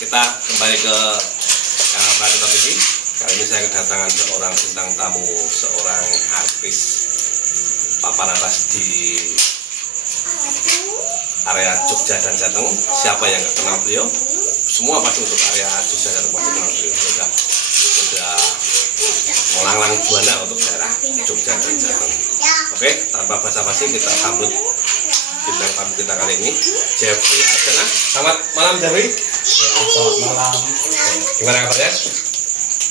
kita kembali ke kanal Prakito TV. Kali ini saya kedatangan seorang bintang tamu, seorang artis papan atas di area Jogja dan Jateng. Siapa yang nggak kenal beliau? Semua pasti untuk area Jogja dan Jateng pasti kenal beliau. Sudah melanglang buana untuk daerah Jogja dan Jateng. Oke, tanpa basa-basi kita sambut bintang tamu kita kali ini, Jeffrey Arjana. Selamat malam Jeffrey. Ya, selamat malam. Gimana kabarnya?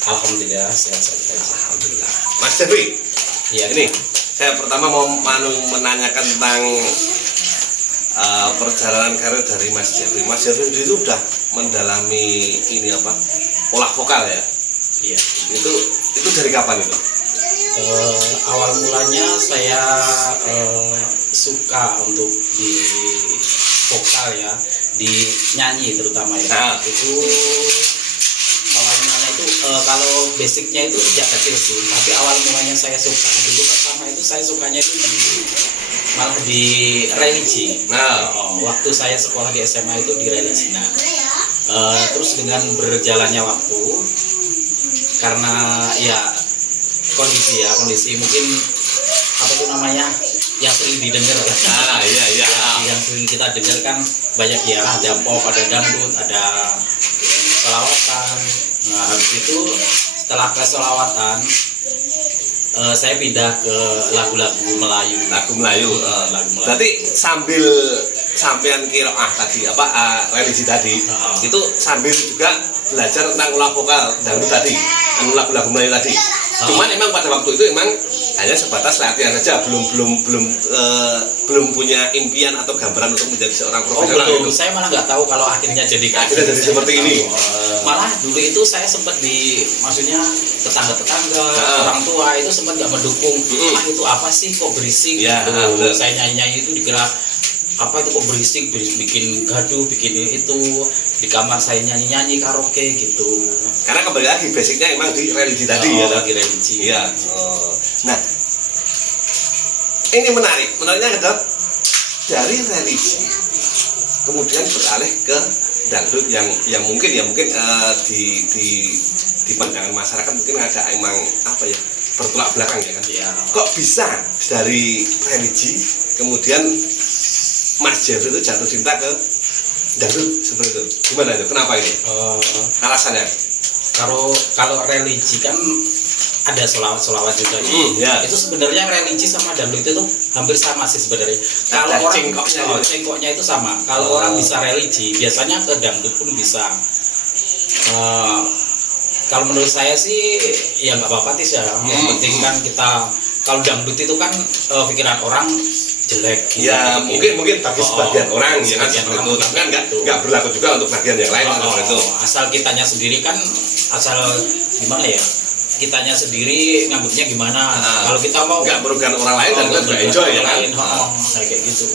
Alhamdulillah sehat-sehat saja. Alhamdulillah. Mas Jeffrey, Iya, ini saya pertama mau menanyakan tentang perjalanan karir dari Mas Jeffrey. Mas Jeffrey itu udah mendalami ini apa? Olah vokal ya? Iya. Itu dari kapan itu? Awal mulanya saya suka untuk di vokal ya, di nyanyi terutama ya. Nah. Itu awal mulanya itu kalau basicnya itu sejak kecil sih, tapi awal mulanya saya suka. Dulu pertama itu saya sukanya itu malah di religi. Nah, Waktu saya sekolah di SMA itu di religi. Nah, terus dengan berjalannya waktu, karena ya kondisi mungkin apa itu namanya yang sering didengar iya. yang sering kita dengar kan banyak ya, ada pop, ada dangdut, ada selawatan. Nah, habis itu setelah ke selawatan saya pindah ke lagu-lagu Melayu. lagu Melayu. Lagu Melayu. Berarti sampean kiroah tadi apa religi tadi itu sambil juga belajar tentang olah vokal dangdut tadi, lagu-lagu Melayu tadi. Cuman emang pada waktu itu emang hanya sebatas latihan saja, belum punya impian atau gambaran untuk menjadi seorang profesional. Belum. Saya malah nggak tahu kalau akhirnya jadi seperti ini. Malah dulu itu saya sempat maksudnya tetangga-tetangga, orang tua itu sempat nggak mendukung. Itu apa sih kok berisik? Ya, gitu. Saya nyanyi itu dikira apa itu kok berisik, bikin gaduh, bikin itu di kamar saya nyanyi karaoke gitu. Karena kembali lagi basicnya emang di religi tadi ya. Di religi. Iya. Nah, ini menariknya adalah dari religi kemudian beralih ke dangdut yang mungkin di pandangan masyarakat mungkin agak emang apa ya, bertolak belakang ya kan. Iya. Kok bisa dari religi kemudian Mas Jeffrey itu jatuh cinta ke dangdut seperti itu? Gimana itu? Kenapa ini? Alasannya? Kalau religi kan ada solawat juga ya. Itu sebenarnya religi sama dangdut itu hampir sama sih sebenarnya. Kalau Ada orang cengkoknya itu sama. Kalau orang bisa religi, biasanya ke dangdut pun bisa. Kalau menurut saya sih ya nggak apa-apa sih ya. Yang penting kan kita, kalau dangdut itu kan pikiran orang jelek. Ya mungkin bagi sebagian orang ya kan seperti itu, tapi kan nggak berlaku juga untuk bagian yang lain seperti itu. Asal kitanya sendiri kan, asal gimana ya, kitanya sendiri nganggapnya gimana. Kalau kita mau nggak merugikan orang lain dan kita juga enjoy ya kan. Kayak gitu.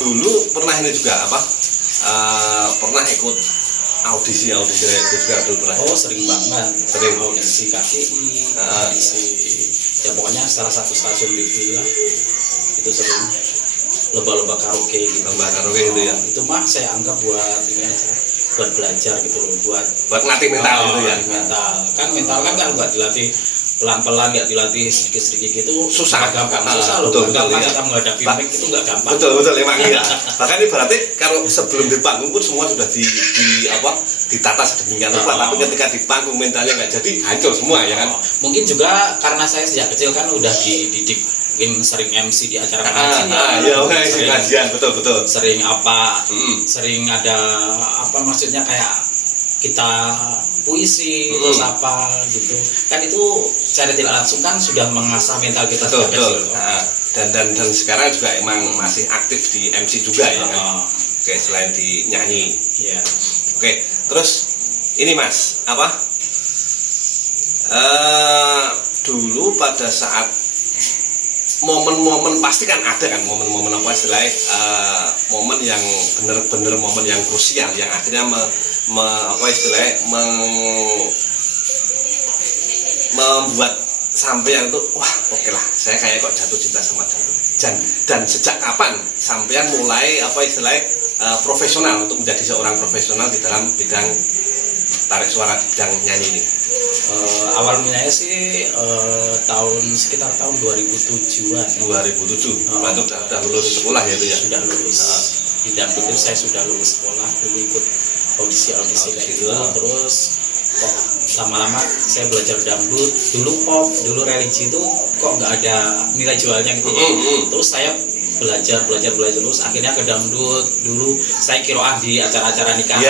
Dulu pernah ini juga apa? Pernah ikut audisi itu juga dulu pernah. Sering banget. Sering audisi KPI, audisi ya pokoknya salah satu stasiun TV lah. Itu sering lomba-lomba karaoke gitu. Lomba karaoke gitu ya. Itu mah saya anggap buat ini aja, buat belajar gitu loh, buat ngelatih mental gitu ya. Mental kan kalau nggak dilatih pelan-pelan, nggak dilatih sedikit-sedikit gitu susah, gampang susah loh. Betul, gampang ya. kita menghadapi mic itu nggak gampang. Betul emang iya. Bahkan ini berarti kalau sebelum di panggung pun semua sudah ditata sedemikian rupa, tapi ketika di panggung mentalnya nggak jadi, hancur semua ya kan. Mungkin juga karena saya sejak kecil kan udah dididik, mungkin sering MC di acara pengajian. Pengajian, betul. Sering sering ada apa maksudnya kayak kita puisi terus apa gitu. Kan itu secara tidak langsung kan sudah mengasah mental kita sejak kecil. Dan sekarang juga emang masih aktif di MC juga ya kan. Oke, selain di nyanyi. Iya. Oke, terus ini Mas, apa? Dulu pada saat momen-momen pasti kan ada kan momen-momen apa istilahnya, momen yang bener-bener momen yang krusial yang akhirnya membuat sampean itu wah oke lah, saya kayak kok jatuh cinta sama dangdut. Dan sejak kapan sampean mulai profesional untuk menjadi seorang profesional di dalam bidang tertarik suara di bidang nyanyi ini? Awal mulanya sih sekitar tahun 2007-an. 2007. Berarti udah lulus sekolah ya itu ya? Sudah lulus. Di dangdut itu saya sudah lulus sekolah, dulu ikut audisi kayak gitu. Terus kok lama-lama saya belajar dangdut, dulu pop, dulu religi itu kok nggak ada nilai jualnya gitu. Terus saya belajar terus akhirnya ke dangdut. Dulu saya kiroah di acara-acara nikahan.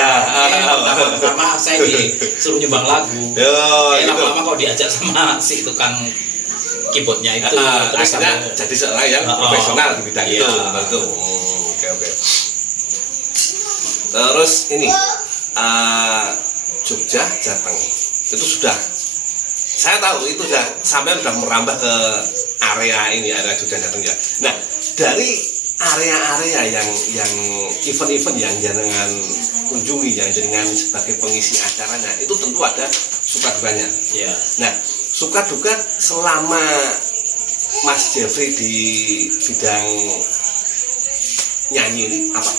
Pertama saya disuruh nyumbang lagu. Lama-lama kok diajak sama si tukang keyboardnya itu. Terus akhirnya jadi seorang yang profesional di bidang itu. Betul. Oke. Terus ini Jogja, Jateng itu sudah, saya tahu itu sudah sampai sudah merambah ke area Jogja, Jateng ya. Nah, dari area-area yang event-event yang jenengan kunjungi, yang jenengan sebagai pengisi acaranya, itu tentu ada suka dukanya. Ya. Nah, suka duka selama Mas Jeffrey di bidang nyanyi ini apa?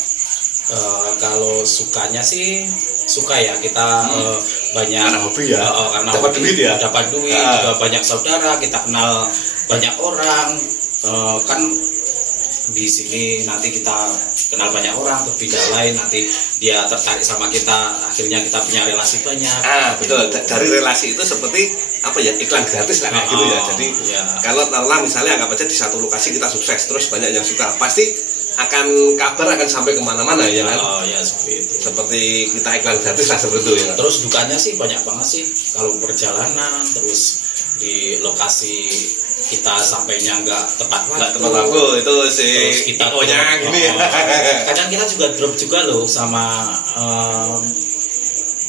Kalau sukanya sih suka ya kita banyak karena hobi ya, karena dapat duit ya, juga banyak saudara, kita kenal banyak orang, kan di sini nanti kita kenal banyak orang, ke bidang lain nanti dia tertarik sama kita, akhirnya kita punya relasi banyak. Betul. Dari relasi itu seperti apa ya, iklan gratis lah kayak gitu ya. Jadi kalau taruhlah misalnya anggap aja di satu lokasi kita sukses, terus banyak yang suka, pasti kabar akan sampai kemana-mana ya kan? Ya seperti itu. Seperti kita iklan gratis lah seperti itu ya. Terus dukanya sih banyak banget sih, kalau perjalanan terus di lokasi kita sampainya nggak tepat waktu itu sih. Terus kita gini ya. Kadang kita juga drop juga loh sama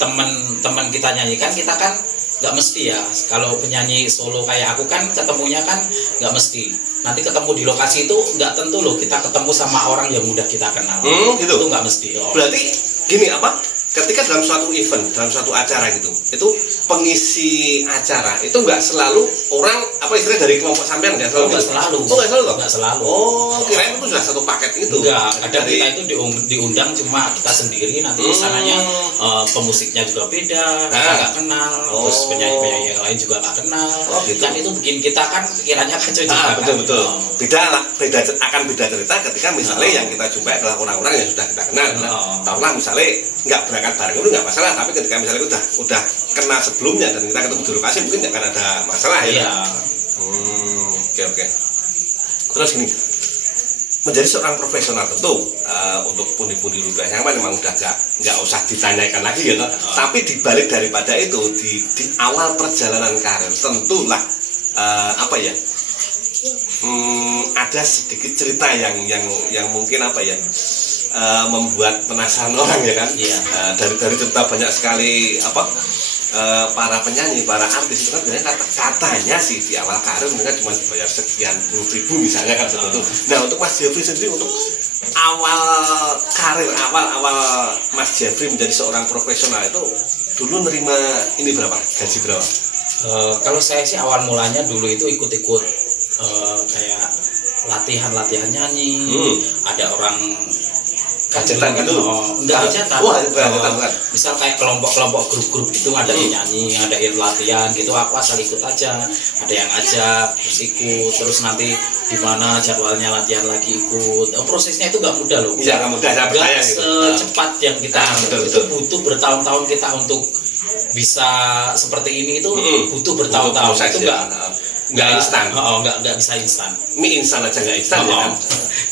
teman-teman kita nyanyi, kan kita kan nggak mesti ya, kalau penyanyi solo kayak aku kan ketemunya kan nggak mesti, nanti ketemu di lokasi itu nggak tentu loh kita ketemu sama orang yang mudah kita kenal. Gitu. Itu nggak mesti. Berarti gini apa, ketika dalam suatu event, dalam suatu acara gitu, itu pengisi acara itu nggak selalu orang apa istilahnya dari kelompok sampean, nggak selalu. Nggak selalu. Nggak selalu. Kirain itu sudah satu paket itu. Enggak, kadang kita itu diundang cuma kita sendiri, nanti sananya pemusiknya juga beda, kita nggak kenal, terus penyanyi yang lain juga nggak kenal. Gitu. Kan itu bikin kita kan pikirannya kacau juga. Betul. Akan beda cerita ketika misalnya yang kita jumpai adalah orang-orang yang sudah kita kenal. Tahulah misalnya nggak berangkat bareng itu nggak masalah, tapi ketika misalnya udah kenal sebelumnya dan kita ketemu di lokasi mungkin nggak akan ada masalah ya. Oke. Terus gini, menjadi seorang profesional tentu untuk pundi-pundi rupiah yang memang udah nggak usah ditanyakan lagi gitu. Tapi dibalik daripada itu di awal perjalanan karir tentulah ada sedikit cerita yang mungkin membuat penasaran orang ya kan. Dari cerita banyak sekali para penyanyi, para artis itu kan biasanya katanya sih di awal karir mereka cuma dibayar sekian puluh ribu misalnya kan seperti itu. Nah, untuk Mas Jeffrey sendiri, untuk awal karir, awal Mas Jeffrey menjadi seorang profesional itu dulu nerima ini berapa? Gaji berapa? Kalau saya sih awal mulanya dulu itu ikut-ikut kayak latihan nyanyi. Ada orang hajatan gitu? Enggak hajatan. Bukan. Misal kayak kelompok grup gitu ngadain nyanyi, ngadain latihan gitu, aku asal ikut aja. Ada yang ngajak, terus ikut, terus nanti di mana jadwalnya latihan lagi ikut. Prosesnya itu nggak mudah loh. Iya, nggak mudah, saya percaya gitu. Secepat yang kita itu butuh bertahun-tahun kita untuk bisa seperti ini itu butuh bertahun-tahun. Itu nggak instan. Nggak bisa instan. Mie instan aja nggak instan ya kan?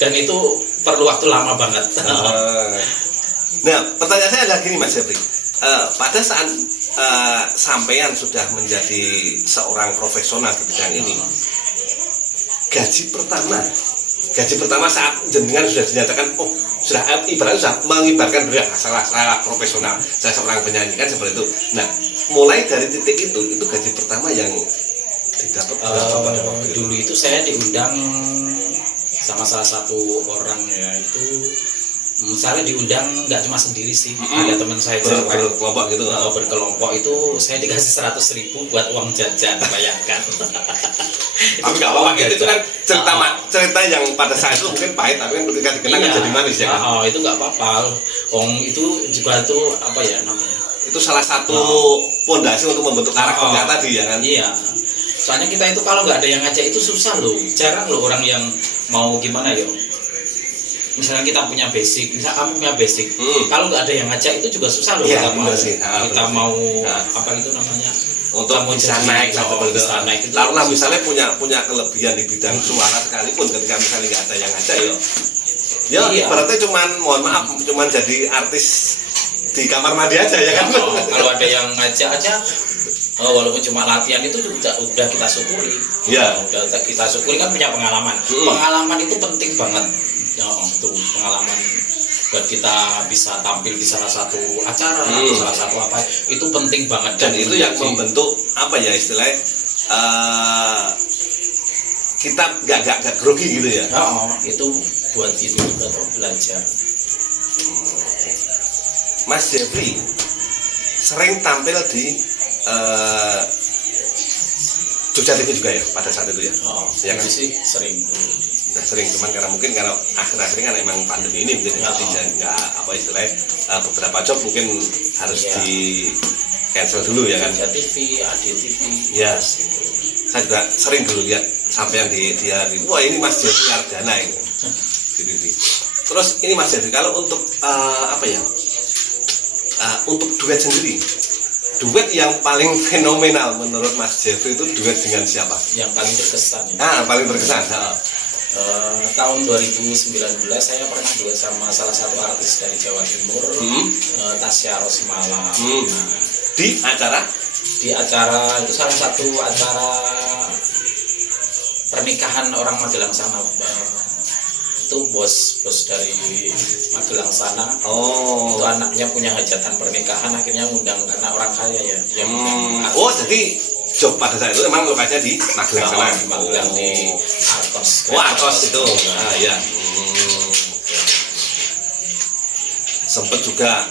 Dan itu perlu waktu lama banget. Nah, pertanyaan saya adalah gini Mas Jeffrey, pada saat sampean sudah menjadi seorang profesional di bidang ini, gaji pertama saat jenengan sudah dinyatakan sudah ibaratnya sudah mengibarkan bendera saya profesional, saya seorang penyanyi kan seperti itu. Nah, mulai dari titik itu gaji pertama yang didapat berapa pada waktu itu? Dulu itu saya diundang sama salah satu orang ya, itu misalnya diundang nggak cuma sendiri sih, ada teman saya berkelompok gitu. Berkelompok itu saya dikasih 100.000 buat uang jajan, bayangkan. Tapi nggak apa-apa, itu kan cerita yang pada saat itu mungkin pahit, tapi kan ketika dikenang kan jadi manis ya kan. Itu nggak apa-apa. Itu juga itu apa ya namanya, itu salah satu pondasi untuk membentuk karakternya tadi ya kan. Iya, soalnya kita itu kalau nggak ada yang ngajak itu susah loh, jarang loh orang yang mau gimana ya. Misalnya kita punya basic, misal kamu punya basic, kalau nggak ada yang ngajak itu juga susah loh. Iya, kita mau, sih. kita mau apa itu namanya, untuk kamu bisa jadi, naik bisa naik itu karena misalnya punya kelebihan di bidang suara sekalipun, ketika misalnya nggak ada yang ngajak ya Iya. ibaratnya cuman mohon maaf cuman jadi artis di kamar mandi aja ya kan. Kalau ada yang ngajak aja, walaupun cuma latihan itu juga udah kita syukuri. Iya. Udah kita syukuri kan punya pengalaman. Pengalaman itu penting banget. Ya, itu pengalaman buat kita bisa tampil di salah satu acara atau salah satu apa itu penting banget. Dan itu yang membentuk apa ya istilahnya kita gak grogi gitu ya. Itu buat itu juga untuk belajar. Mas Jeffrey sering tampil di Jogja TV juga ya pada saat itu ya? Ya kan sih sering. Nah, sering cuman karena mungkin karena akhir-akhir ini kan emang pandemi ini mungkin nggak apa istilahnya beberapa job mungkin harus di cancel dulu ya kan. Jogja TV, AD TV. Ya, saya juga sering dulu lihat sampai yang di wah ini Mas Jeffrey Ardana ini di TV. Terus ini Mas Jeffrey kalau untuk apa ya? Untuk duet sendiri, duet yang paling fenomenal menurut Mas Jeffrey itu duet dengan siapa? Yang paling berkesan ya? Paling berkesan. Tahun 2019 saya pernah duet sama salah satu artis dari Jawa Timur, Tasya Rosmala. Di acara itu salah satu acara pernikahan orang Magelang sana. Itu bos dari Magelang sana. Itu anaknya punya hajatan pernikahan, akhirnya ngundang karena orang kaya ya. Jadi job pada saat itu emang lokasinya di Magelang sana. Di Magelang di Artos. Artos itu. Ya. Sempet juga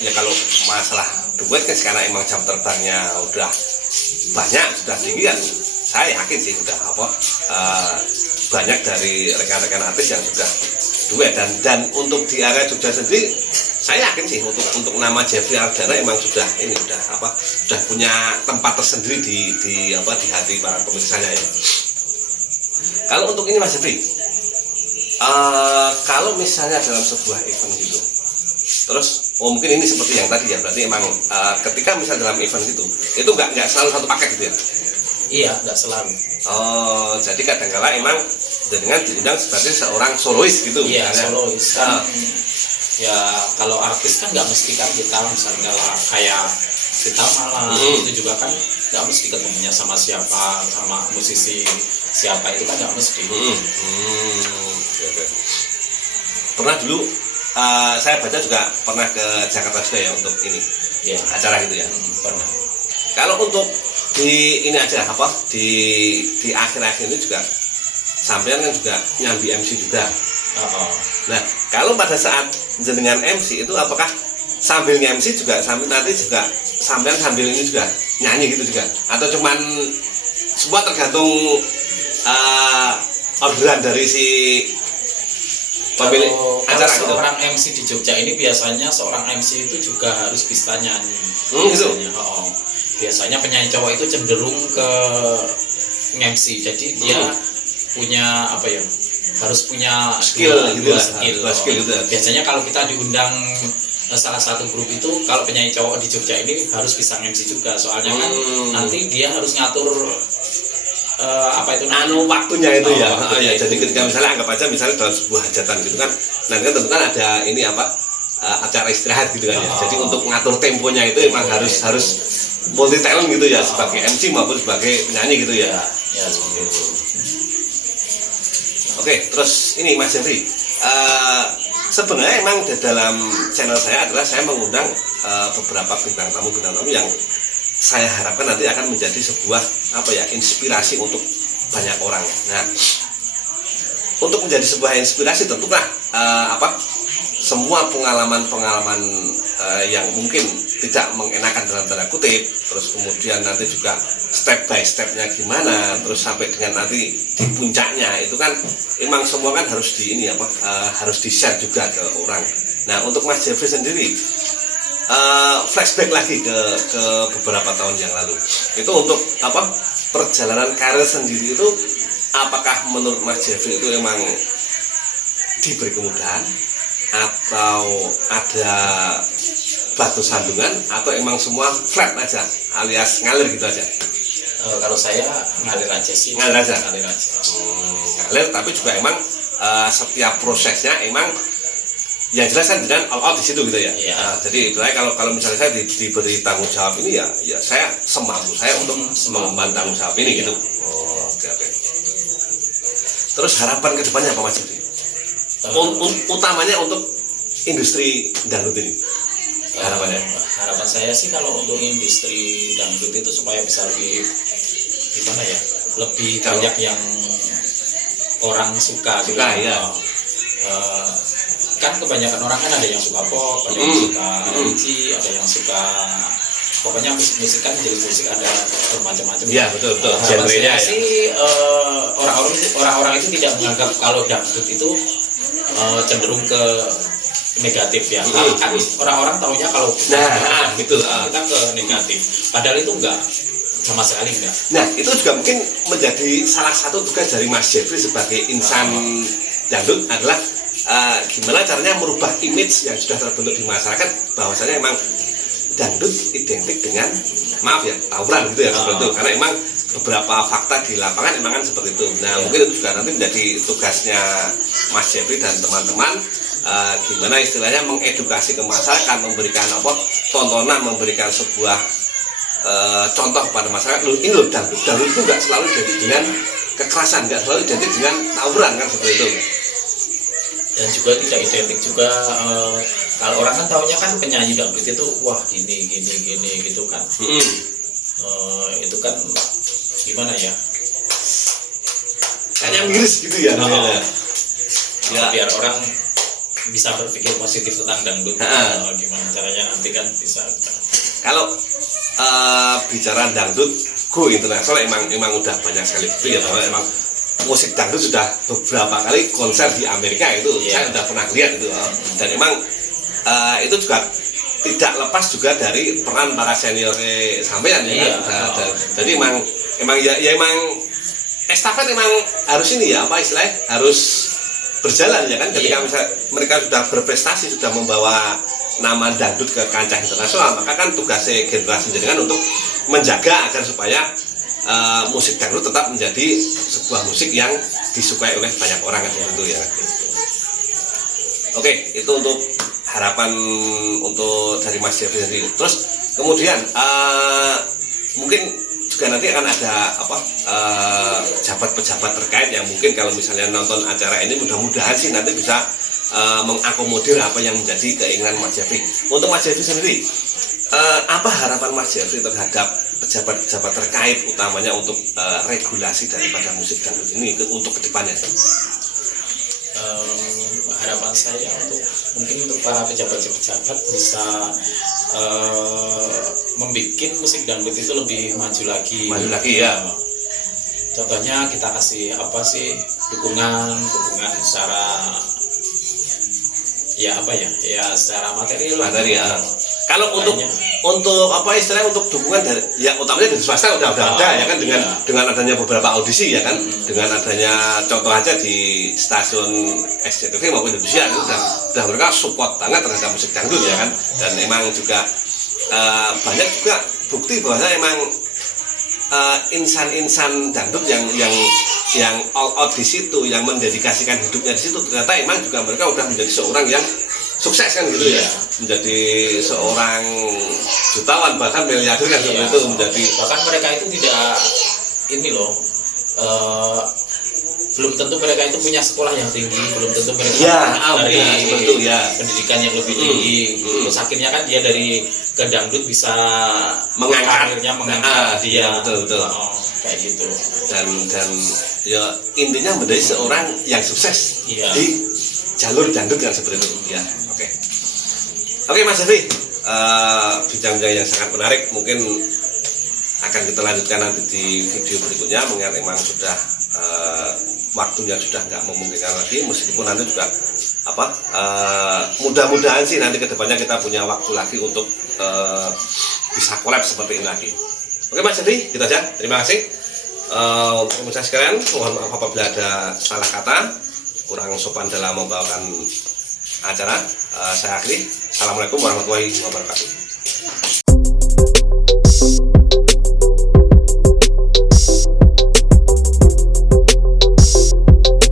ya kalau masalah duet kan sekarang emang jam terbangnya udah banyak, sudah tinggi kan. Saya yakin sih udah banyak dari rekan-rekan artis yang sudah duet dan untuk di area Jogja sendiri saya yakin sih untuk nama Jeffrey Ardana emang sudah punya tempat tersendiri di hati para pemirsanya ya. Kalau untuk ini Mas Jeffrey, kalau misalnya dalam sebuah event gitu, terus mungkin ini seperti yang tadi ya, berarti emang ketika misalnya dalam event gitu itu nggak selalu satu paket gitu ya? Iya, nggak selalu. Jadi kadang-kala emang dengan diundang sebagai seorang solois gitu. Iya, solois kan. Ya kalau artis kan nggak mesti kan kita misalnya kayak kita malah itu juga kan nggak mesti ketemunya sama siapa, sama musisi siapa itu kan nggak mesti. Pernah dulu saya baca juga pernah ke Jakarta juga ya untuk ini acara gitu ya. Pernah. Kalau untuk di ini aja di akhir-akhir ini juga sampean kan juga nyambi MC juga. Nah kalau pada saat jenengan MC itu apakah sambil MC juga sambil nanti juga sampean sambil ini juga nyanyi gitu juga atau cuman semua tergantung orderan dari si pemilik acara gitu? Seorang MC di Jogja ini biasanya seorang MC itu juga harus bisa nyanyi. Biasanya penyanyi cowok itu cenderung ke MC, jadi dia punya harus punya skill gitu. Biasanya kalau kita diundang salah satu grup itu, kalau penyanyi cowok di Jogja ini harus bisa MC juga, soalnya kan nanti dia harus ngatur waktunya itu jadi ketika misalnya anggap aja misalnya dalam sebuah hajatan gitu kan, nanti kan tentu kan ada ini acara istirahat gitu kan ya. Jadi untuk ngatur temponya itu emang harus multi talent gitu ya, sebagai MC maupun sebagai penyanyi gitu ya. Ya seperti itu. Oke, terus ini Mas Jeffrey, sebenarnya emang di dalam channel saya adalah saya mengundang beberapa bintang tamu yang saya harapkan nanti akan menjadi sebuah inspirasi untuk banyak orang. Nah, untuk menjadi sebuah inspirasi tentulah semua pengalaman yang mungkin tidak mengenakan dalam tanda kutip, terus kemudian nanti juga step by stepnya gimana, terus sampai dengan nanti di puncaknya itu kan emang semua kan harus harus di share juga ke orang. Nah untuk Mas Jeffrey sendiri flashback lagi ke beberapa tahun yang lalu. Itu untuk apa? Perjalanan karir sendiri itu, apakah menurut Mas Jeffrey itu emang diberi kemudahan atau ada batu sandungan, atau emang semua flat aja alias ngalir gitu aja? Kalau saya ngalir aja sih. Ngalir aja. Ngalir aja. Ngalir, tapi juga emang setiap prosesnya emang ya jelas kan dengan all out di situ gitu ya. Iya. Jadi ibaratnya kalau misalnya saya diberi tanggung jawab ini ya saya semampu saya untuk mengemban tanggung jawab ini gitu. Oke. Terus harapan kedepannya apa Mas Jeffrey? Utamanya untuk industri dangdut ini. Harapan saya sih kalau untuk industri dangdut itu supaya bisa lebih gimana ya, lebih banyak yang orang suka gitu. Ya. Kan kebanyakan orang kan ada yang suka pop, ada yang suka R&B, ada yang suka, pokoknya musik kan jadi musik ada bermacam-macam. Iya betul. Harapan saya sih orang-orang itu tidak menganggap kalau dangdut itu cenderung ke negatif ya. Kan orang-orang taunya kalau gitu kita ke negatif. Padahal itu enggak, sama sekali enggak. Nah, itu juga mungkin menjadi salah satu tugas dari Mas Jeffrey sebagai insan dangdut adalah gimana caranya merubah image yang sudah terbentuk di masyarakat bahwasanya emang dangdut identik dengan tawuran gitu ya seperti itu, karena emang beberapa fakta di lapangan emang kan seperti itu. Nah mungkin itu juga nanti menjadi tugasnya Mas Jeffrey dan teman-teman, gimana istilahnya mengedukasi ke masyarakat, memberikan tontonan, memberikan sebuah contoh pada masyarakat. Ini loh dangdut itu nggak selalu identik dengan kekerasan, nggak selalu identik dengan tawuran kan seperti itu. Dan juga tidak identik juga kalau orang kan taunya kan penyanyi dangdut itu wah gini gitu kan. Itu kan gimana ya, kayaknya miris gitu ya. Ya biar orang bisa berpikir positif tentang dangdut. Gimana caranya nanti kan bisa. Kalau bicara dangdut go internasional emang udah banyak sekali gitu ya, emang musik dangdut sudah beberapa kali konser di Amerika itu saya udah pernah lihat itu, dan emang itu juga tidak lepas juga dari peran para senior sampean ya kan. Jadi emang estafet emang harus ini ya, apa istilahnya, harus berjalan ya kan. Ketika misalnya mereka sudah berprestasi, sudah membawa nama dangdut ke kancah internasional, maka kan tugasnya generasi jenengan untuk menjaga agar supaya musik dangdut tetap menjadi sebuah musik yang disukai oleh banyak orang kan gitu ya. Oke, itu untuk harapan untuk dari Mas Jeffrey sendiri. Terus kemudian mungkin juga nanti akan ada pejabat-pejabat terkait yang mungkin kalau misalnya nonton acara ini mudah-mudahan sih nanti bisa mengakomodir apa yang menjadi keinginan Mas Jeffrey. Untuk Mas Jeffrey sendiri, apa harapan Mas Jeffrey terhadap pejabat-pejabat terkait, utamanya untuk regulasi daripada musik dangdut ini untuk kedepannya? Harapan saya mungkin untuk para pejabat-pejabat bisa membuat musik dangdut itu lebih maju lagi ya. Contohnya kita kasih dukungan secara secara materi ya. Kalau untuk apa istilahnya, untuk dukungan dari utamanya dari swasta udah ada ya kan, dengan adanya beberapa audisi ya kan, dengan adanya contoh aja di stasiun SCTV maupun Indonesia itu udah mereka support banget terhadap musik dangdut ya kan. Dan emang juga banyak juga bukti bahwa emang insan-insan dangdut yang all out di situ, yang mendedikasikan hidupnya di situ, ternyata emang juga mereka udah menjadi seorang yang sukses kan gitu ya, menjadi seorang jutawan bahkan miliarder kan seperti itu, menjadi bahkan mereka itu tidak belum tentu mereka itu punya sekolah yang tinggi, belum tentu mereka dari pendidikan yang lebih tinggi. Terus akhirnya kan dia dari ke dangdut bisa mengangkat dia betul. Kayak gitu. Dan ya intinya menjadi seorang yang sukses di jalur dangdut kan seperti itu ya. Oke Mas Jeffrey, bincang-bincang yang sangat menarik, mungkin akan kita lanjutkan nanti di video berikutnya, mengingat memang sudah waktunya sudah nggak memungkinkan lagi, meskipun nanti juga mudah-mudahan sih nanti kedepannya kita punya waktu lagi untuk bisa collab seperti ini lagi. Oke Mas Henry, gitu aja. Terima kasih. Untuk pemirsa sekalian, mohon maaf apabila ada salah kata, kurang sopan dalam membawakan acara. Saya akhiri. Assalamualaikum warahmatullahi wabarakatuh.